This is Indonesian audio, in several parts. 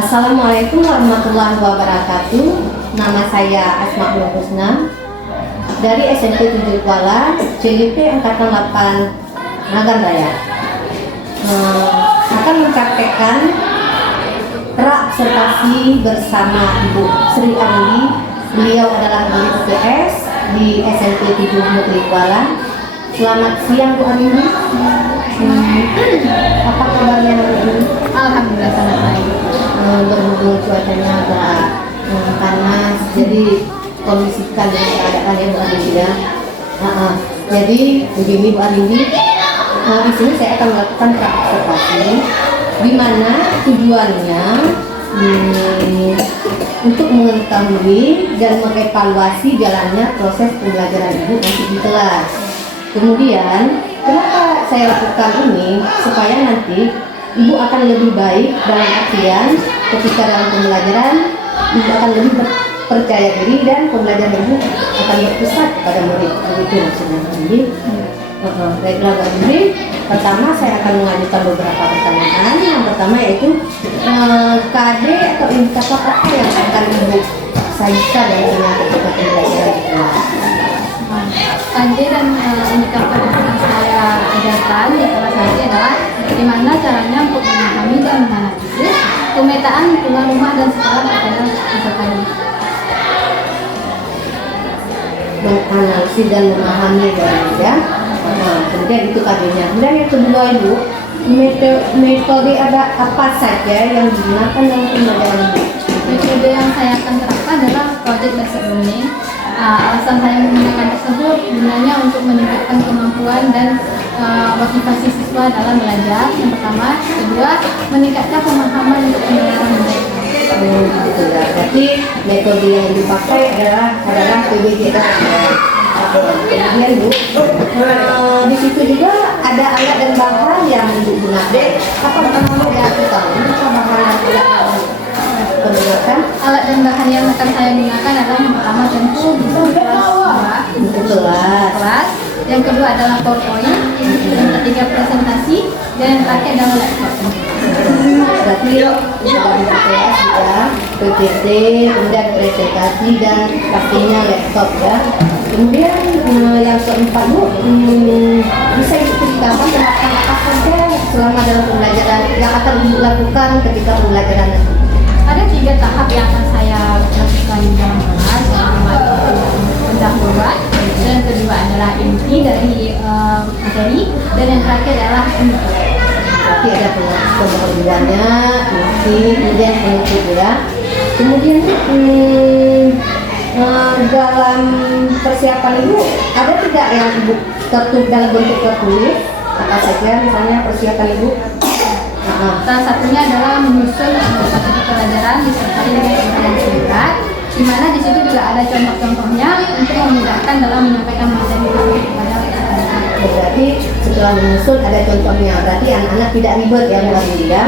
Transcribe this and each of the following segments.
Assalamualaikum warahmatullahi wabarakatuh. Nama saya Asmaul Husna dari SMP 7 Kuala, CLP Angkatan 8 Nagan Raya. Akan mempraktekkan pra-observasi bersama Ibu Sri Arindi. Beliau adalah guru PS di SMP 7 Negeri Kuala. Selamat siang Bu Arindi. Apa kabarnya hari ini? Alhamdulillah sangat baik. Berhubung cuacanya agak panas, jadi kondisikan dengan keadaan yang Bu Arindi ya. Jadi begini Bu Arindi, di sini saya akan melakukan observasi, di mana tujuannya untuk mengetahui dan mengevaluasi jalannya proses pembelajaran Ibu nanti di kelas. Kemudian, kenapa saya lakukan ini? Supaya nanti Ibu akan lebih baik dalam artian ketika dalam pembelajaran Ibu akan lebih percaya diri dan pembelajaran Ibu akan berpusat pada murid. Begitu maksudnya. Jadi, baiklah Bu Arindi. Pertama saya akan mengajukan beberapa pertanyaan. Yang pertama yaitu KD atau indikator apa yang akan Ibu sajikan dengan ketika pembelajaran di kelas? KD dan indikator yang akan saya ajarkan di kelas nanti adalah bagaimana caranya untuk memahami dan menganalisis pemetaan lingkungan rumah dan sekolah pada peserta didik. Menganalisis dan memahami ya. Kemudian itu KD-nya. Kemudian yang kedua Ibu, metode ada apa saja yang digunakan dalam pembelajaran Ibu? Metode yang saya akan terapkan adalah project based learning. Alasan saya menggunakan tersebut gunanya untuk meningkatkan kemampuan dan motivasi siswa dalam belajar. Yang pertama, kedua, meningkatkan pemahaman untuk pengenalan mereka. Gitu ya. Berarti metode yang dipakai adalah PBJS. Kemudian Bu, di situ juga ada alat dan bahan yang Ibu gunakan. Apa namanya ya? Kita apa bahan dan alat yang Alat dan bahan yang akan saya gunakan adalah yang pertama tentu buku kelas, yang kedua adalah PowerPoint, yang ketiga presentasi, dan yang terakhir adalah laptop. Berarti sudah kelas juga PPT, kemudian presentasi dan pastinya laptop ya. Kemudian yang keempat Bu, bisa diceritakan tentang apa saja selama dalam pembelajaran yang akan dilakukan ketika pembelajaran nanti? Ada 3 tahap yang akan saya lakukan di dalam kelas. Yang pertama itu pendahuluan, dan yang kedua adalah inti dari materi, dan yang terakhir adalah penutup. Berarti ada pendahuluannya, inti, kemudian penutup ya. Kemudian dalam persiapan Ibu ada tidak yang Ibu tertulis dalam bentuk tertulis? Apa saja misalnya persiapan Ibu? Salah satunya adalah menyusun strategi pelajaran disertai dengan uraian singkat, di mana di situ juga ada contoh-contohnya untuk memudahkan dalam menyampaikan materi kepada peserta. Berarti setelah menyusun ada contohnya, berarti anak-anak tidak ribet ya Bu Arindi ya.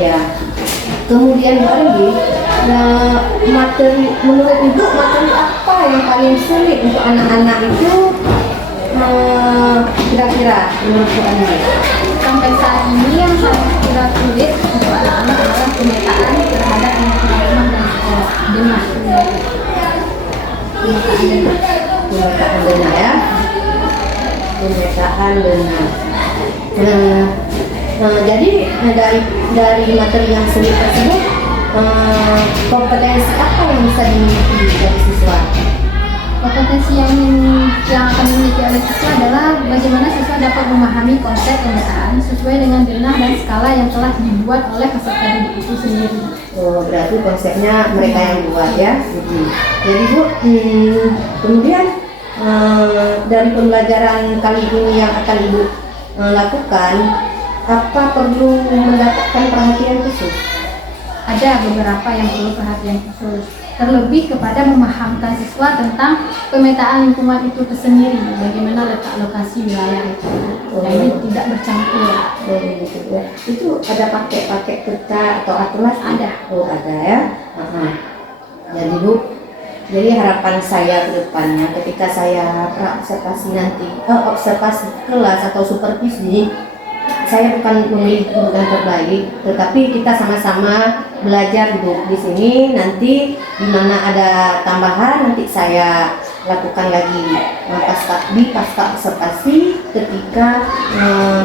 Ya. Kemudian Bu Arindi, materi menurut Ibu materi apa yang paling sulit untuk anak-anak itu kira-kira menurut Bu Arindi? Sampai saat ini yang saya kira sulit untuk anak-anak adalah pemetaan terhadap lingkungan rumah dan sekolah. Pemetaan denah ya. Pemetaan denah. Jadi dari materi yang sulit tersebut, kompetensi apa yang bisa dimiliki dari siswa? Kompetensi yang akan dimiliki oleh siswa adalah bagaimana siswa dapat memahami konsep pemetaan sesuai dengan denah dan skala yang telah dibuat oleh peserta didik itu sendiri. Oh, berarti konsepnya mereka yang buat ya. Jadi Bu, kemudian dari pembelajaran kali ini yang akan Ibu lakukan, apa perlu mendapatkan perhatian khusus? Ada beberapa yang perlu perhatian khusus, terlebih kepada memahamkan siswa tentang pemetaan lingkungan itu tersendiri, bagaimana letak lokasi wilayah itu, jadi tidak bercampur. Gitu ya. Itu ada pakai peta atau atlas? Ada. Oh ada ya. Jadi Bu, jadi harapan saya ke depannya ketika saya observasi nanti, observasi kelas atau supervisi, saya bukan memilih guru yang terbaik, tetapi kita sama-sama belajar duduk di sini. Nanti di mana ada tambahan nanti saya lakukan lagi pasca observasi ketika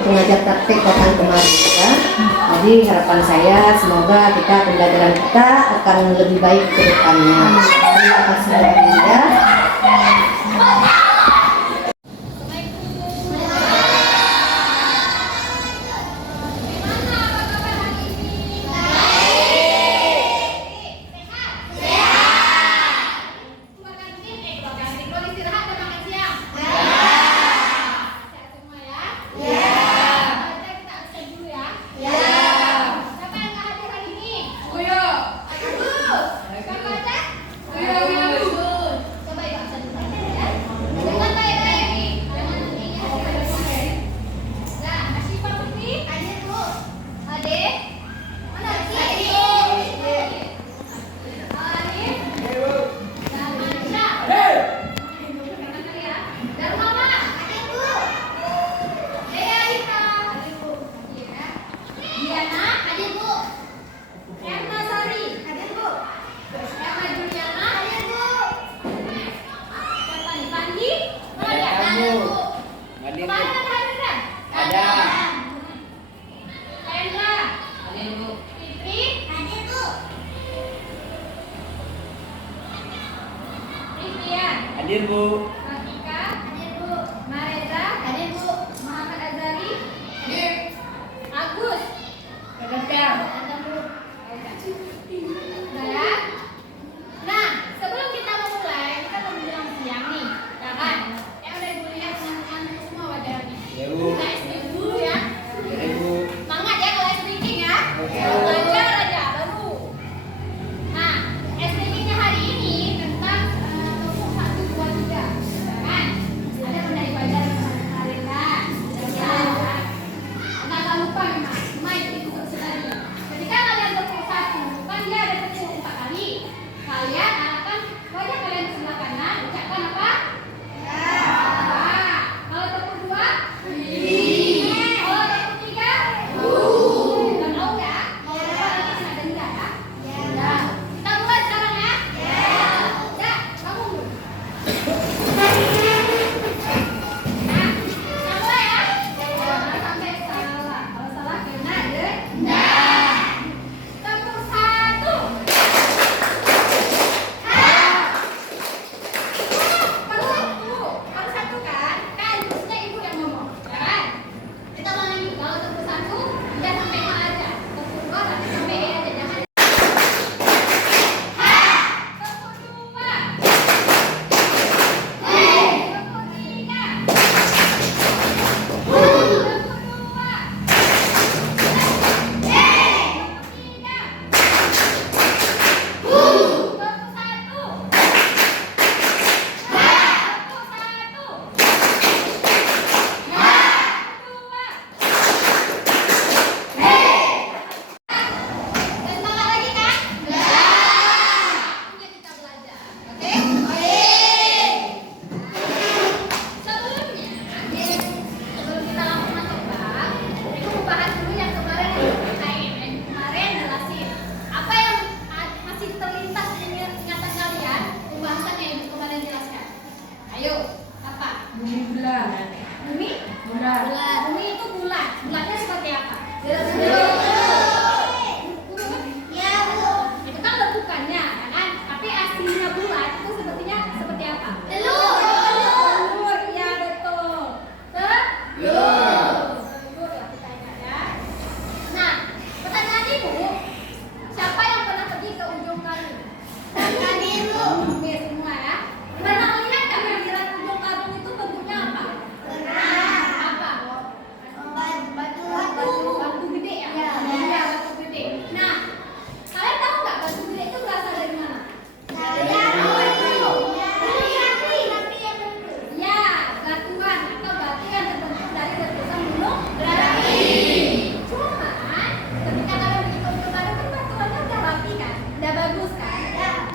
pengajar praktek datang kemari ya. Jadi harapan saya semoga pembelajaran kita akan lebih baik ke depannya. Terima kasih ya. Hadir Bu. Rafika, hadir Bu. Mareza, hadir Bu. Muhammad Azari, hadir. Agus, hadir. Ada Bu. Udah ya? Nah, sebelum kita memulai, kita mau bilang siang nih, ya kan? Yang udah Ibu lihat teman-teman semua wajahnya. Ya Bu. Kita speaking dulu ya. Ya Bu. Semangat ya kalau speaking ya. Belajar aja baru. Nah, speakingnya hari ini tentang kelompok 1, 2, 3, ya kan? Ada mengenai pelajaran kemarin kan? Ya. Nggak lupa memang, Mike itu sekali. Ketika kalian bertemu satu, kan dia ada tepuk 4 kali. Kalian akan wajah kalian sebelah kanan, ucapkan apa? Ya. Kalau tepuk 2, kalau tepuk 3, dan tahu ya? Kalau dapat nanti kena denda ya. Ya. Kita mulai sekarang ya. Ya, kamu. Nah, kita mulai ya. Jangan sampai salah. Kalau salah kena denda. Tepuk 1. Baru satu kan? Kan harusnya ibu yang ngomong, ya kan? Kita ulangi. Kalau tepuk 1, dia sampai A aja. Tepuk 2 sampai E aja. Jangan. Tepuk 2. Tepuk 3. Tepuk 2. Semangat lagi kan? Waktunya kita belajar, oke? Sebelumnya, sebelum kita langsung masuk bab, aku mau bahas dulu yang kemarin kemarin jelasin apa yang masih terlintas di ingatan kalian pembahasan yang ibu kemarin jelaskan. Ayo, apa? Bumi bulan. Bumi? Bulan. Bumi itu bulan. Bulannya seperti apa? Itu kan bentukannya, kan? Tapi aslinya bulan itu sepertinya seperti apa? Telur, ya betul. Telur ya kita ingat ya. Nah, pertanyaan ibu, siapa yang pernah pergi ke ujung karung? Oke semua ya. Pernah lihat nggak kira-kira ujung karung itu bentuknya apa? Apa? Batu gede ya? Iya, batu gede. Nah, kalian tahu nggak batu gede itu berasal dari mana? Ya, batuan atau batu yang terbentuk dari letusan gunung berapi. Cuman, ketika kalian pergi ke ujung karung kan batuannya udah rapi kan? Udah bagus kan?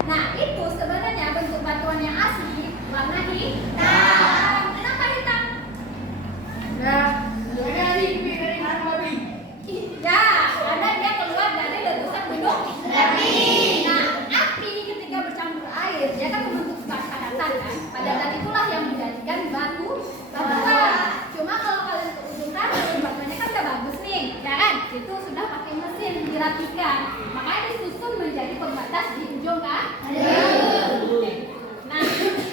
Nah, itu sebenarnya bentuk batuan yang asli warna hitam. Kenapa hitam? Nah, dari Padatan itulah yang menjadikan batuan. Cuma kalau kalian ke ujung kan, batuannya kan udah bagus nih, ya kan? Itu sudah pakai mesin dirapikan, makanya disusun menjadi pembatas di ujung kan? Nah,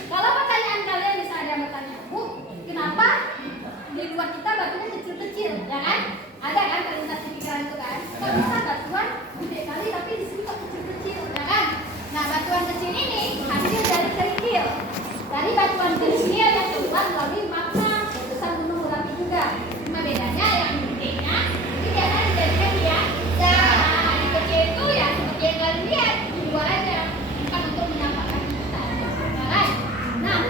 kalau pertanyaan kalian misalnya ada yang bertanya, Bu, kenapa di luar kita batunya kecil-kecil, ya kan? Ada kan terlintas di pikiran itu kan? Kok bisa batuan gede kali tapi di sini kok kecil-kecil, ya kan? Nah, batuan kecil ini hasil dari kerikil. Dari batuan kerikil yang keluar melalui magma, letusan gunung berapi juga. Cuma bedanya yang gedenya ini biasanya dijadikan dia. Nah, yang kecil itu ya seperti yang kalian lihat di luar aja, bukan untuk menyampaikan kita. Alright. Nah,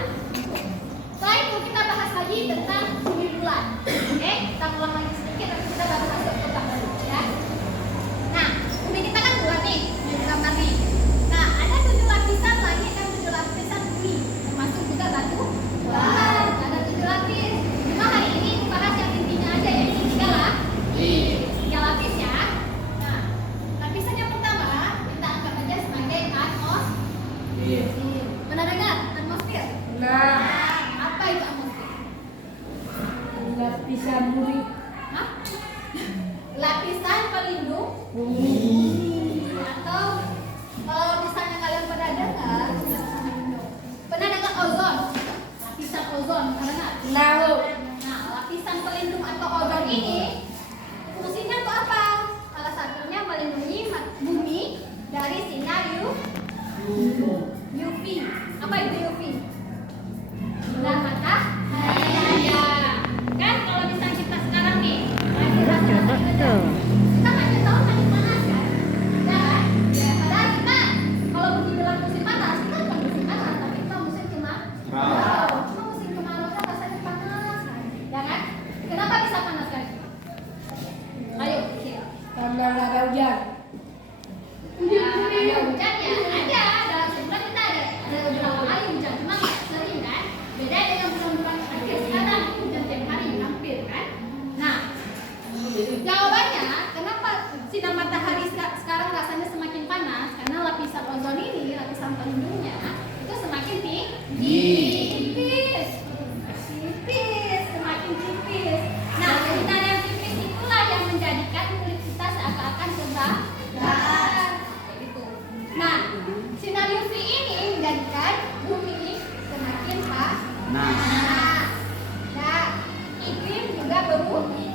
setelah itu kita bahas lagi tentang bumi bulan. Oke, kita ulang lagi sedikit tapi kita baru masuk ke gambar dulu ya. Nah, bumi kita kan bulat nih, di gambar nih. Nah, ada 7 lapisan langit dan 7 lapisan bumi, termasuk juga batu. Wah, ada 7 lapis. Cuma hari ini bahas yang intinya aja ya, ini 3 lah. 3 lapis ya. Nah, lapisan yang pertama kita anggap aja sebagai atmosfer. Pernah dengar atmosfer? Nah, Apa itu atmosfer? lapisan bumi. Hah? Lapisan pelindung atau kalau misalnya kalian pernah dengar ozon, lapisan ozon, pernah dengar? Nah, lapisan pelindung atau ozon ini fungsinya untuk apa? Salah satunya melindungi bumi dari sinar UV. Apa itu UV? Sinar matahari. Kan kalau misalnya kita sekarang nih lagi rasa-rasa kita makin tahun makin panas kan? Ya kan? Ya, padahal kita kalau dibilang musim panas, kita bukan musim panas, tapi kita musim kemarau. Cuma musim kemarau kan rasanya panas kan? Ya kan? Kenapa bisa panas kan? Ayo pikir. Karena ada hujan. Ada hujan ya? Ada. Dalam sebulan kita ada beberapa kali hujan, cuma nggak sering kan? Beda dengan bulan-bulan akhir sekarang, hujan tiap hari hampir kan? Nah, jawabannya kenapa sinar matahari sekarang rasanya semakin panas? Karena lapisan ozon ini, lapisan pelindungnya itu semakin tipis, semakin tipis. Nah, sinar yang tipis itulah yang menjadikan kulit kita seakan-akan kebakar. Kayak gitu. Nah, sinar UV ini menjadikan bumi semakin panas. Nah, iklim juga berubah.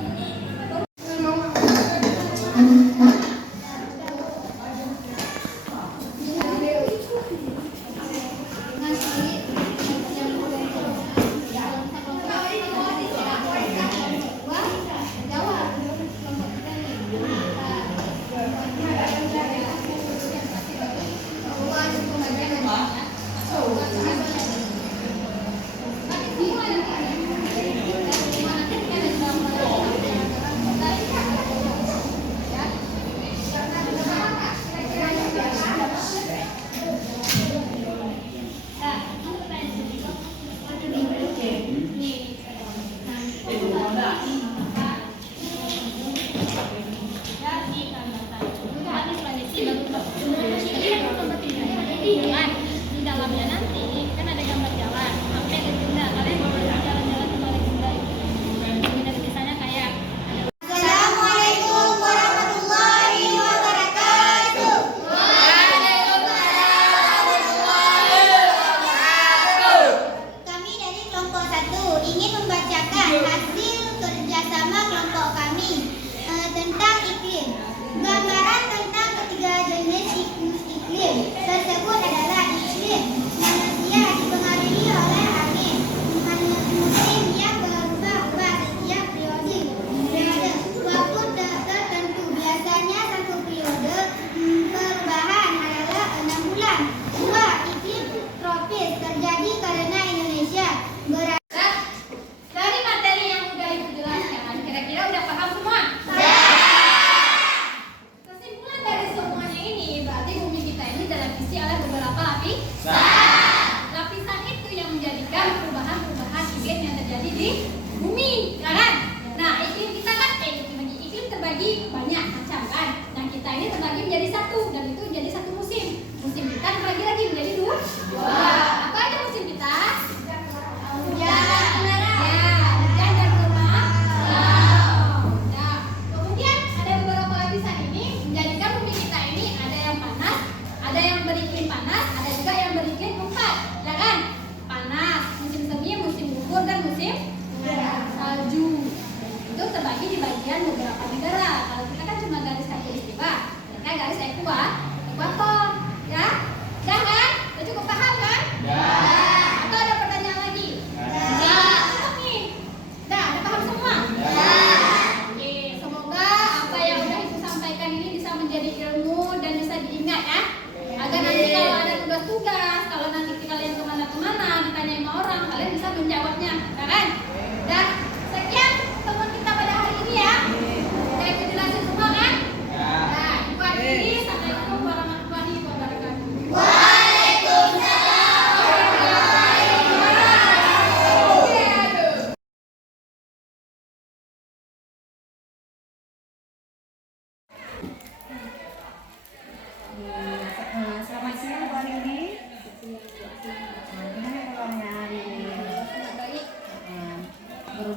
Di dalamnya nanti kan ada gambar jalan sampai Legenda. Kalian mau jalan-jalan ke Legenda itu. Legenda misalnya kayak Assalamualaikum warahmatullahi wabarakatuh. Kami dari kelompok 1 ingin membacakan hasil kerjasama kelompok kami tentang iklim. Gambaran tentang ketiga jenis iklim tersebut adalah iklim manusia dipengaruhi oleh angin, musim yang berubah-ubah setiap periode, waktu tertentu, biasanya satu periode perubahan adalah 6 bulan. 2. Iklim tropis terjadi karena Indonesia berada dari materi yang udah Ibu jelaskan, kira-kira udah paham semua? Kesimpulan dari semuanya ini berarti bumi kita ini dilapisi oleh beberapa lapisan. Lapisan itu yang menjadikan perubahan-perubahan iklim yang terjadi di bumi, ya kan? Nah, iklim kita kan iklim terbagi banyak macam kan. Nah, kita ini terbagi menjadi satu dan itu menjadi satu musim. Musim kita terbagi lagi menjadi dua. Apa aja musim kita?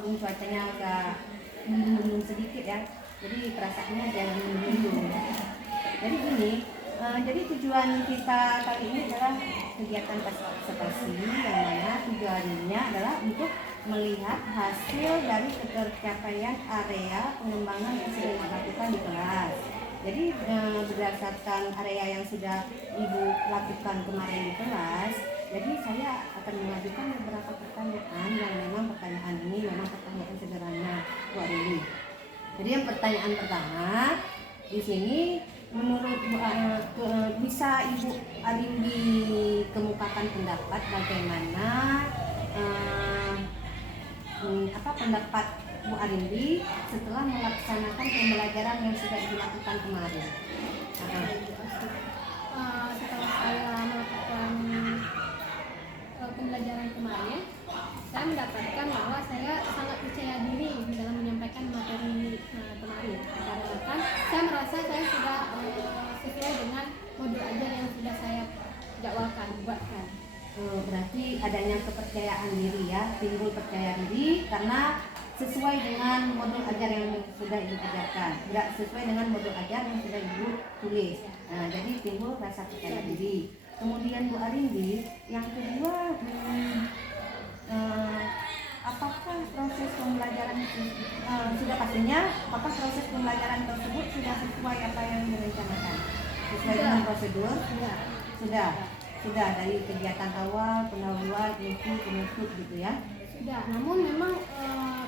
walaupun cuacanya agak mendung sedikit ya, jadi perasaannya jangan mendung. Jadi gini, jadi tujuan kita kali ini adalah kegiatan observasi yang mana tujuannya adalah untuk melihat hasil dari ketercapaian area pengembangan yang sudah dilakukan di kelas. Jadi berdasarkan area yang sudah Ibu lakukan kemarin di kelas, jadi saya akan mengajukan beberapa pertanyaan yang memang pertanyaan ini memang pertanyaan sederhana, Bu Arimbi. Jadi yang pertanyaan pertama di sini, menurut bisa Ibu Arimbi kemukakan pendapat bagaimana pendapat Bu Arimbi setelah melaksanakan pembelajaran yang sudah dilakukan kemarin. Setelah saya melakukan pembelajaran kemarin, saya mendapatkan bahwa saya sangat percaya diri dalam menyampaikan materi kemarin. Karena saya merasa saya sudah sesuai dengan modul ajar yang sudah saya buatkan. Berarti adanya kepercayaan diri ya, timbul percaya diri karena sesuai dengan modul ajar yang sudah Ibu ajarkan, tidak sesuai dengan modul ajar yang sudah Ibu tulis. Nah, jadi timbul rasa percaya diri. Kemudian Bu Arimbi, yang kedua, apakah proses pembelajaran sudah pastinya, apakah proses pembelajaran tersebut sudah sesuai apa yang direncanakan? Sesuai dengan prosedur? Sudah dari kegiatan awal, pendahuluan, inti, penutup gitu ya? Sudah, namun memang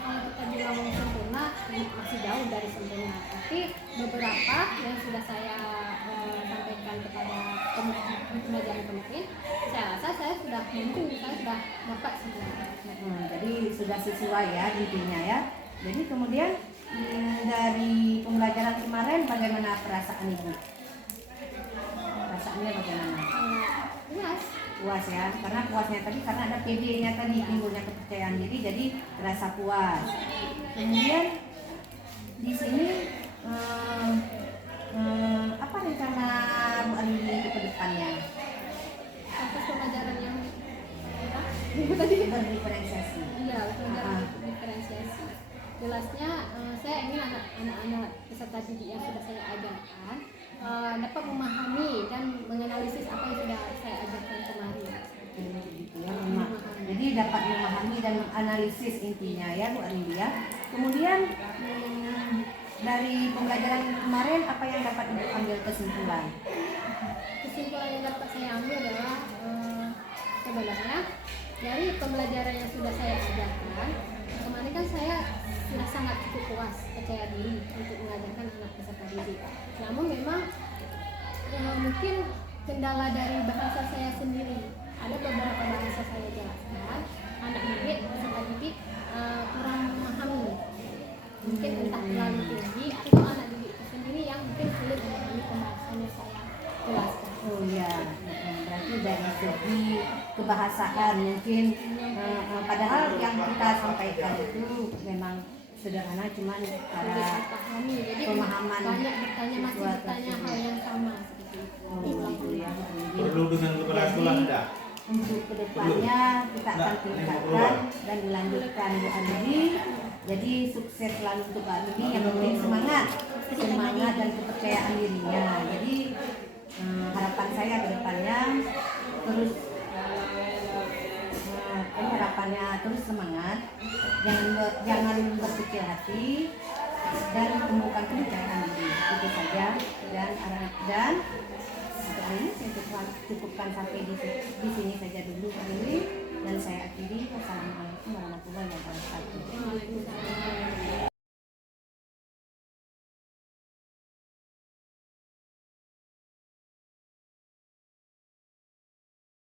kalau kita bilang sempurna masih jauh dari sempurna. Tapi beberapa yang sudah saya sampaikan kepada pembelajaran kemarin, saya rasa saya sudah dapat semua. Jadi sudah sesuai ya intinya ya. Jadi kemudian dari pembelajaran kemarin bagaimana perasaan Ibu? Perasaannya bagaimana? Puas ya, karena puasnya tadi karena ada PD-nya tadi, timbulnya kepercayaan diri, jadi rasa puas. Kemudian di sini apa rencana Bu Arimbi ke depannya? Proses pembelajaran yang tadi Berdiferensiasi. iya, pembelajaran diferensiasi. Jelasnya saya ingin anak-anak peserta didik yang sudah saya ajarkan dapat memahami dan menganalisis apa yang sudah saya ajarkan kemarin. Gitu ya, jadi dapat memahami dan menganalisis intinya ya Bu Arimbi ya. Kemudian dari pembelajaran kemarin apa yang dapat Ibu ambil kesimpulan? Kesimpulan yang dapat saya ambil adalah sebenarnya dari pembelajaran yang sudah saya ajarkan kemarin kan saya sudah sangat cukup puas, percaya diri untuk mengajarkan anak peserta didik. Namun memang mungkin kendala dari bahasa saya sendiri. Ada beberapa bahasa saya jelaskan, anak didik, peserta didik kurang memahami. Mungkin entah terlalu tinggi atau anak didik sendiri yang mungkin sulit memahami pembahasan yang saya jelaskan. Oh iya, berarti dari segi kebahasaan mungkin padahal yang kita sampaikan itu memang sederhana, cuman cara Jadi pemahaman banyak masih bertanya hal yang sama seperti itu. Oh gitu ya. Perlu dengan kepala sekolah enggak? Untuk kedepannya kita akan tingkatkan dan dilanjutkan Bu Arimbi. Jadi sukses selalu untuk Bu Arimbi, yang penting semangat dan kepercayaan dirinya. Jadi harapan saya kedepannya terus harapannya terus semangat, jangan berkecil hati dan tumbuhkan kepercayaan diri. Itu saja dan untuk hari ini saya cukupkan sampai di sini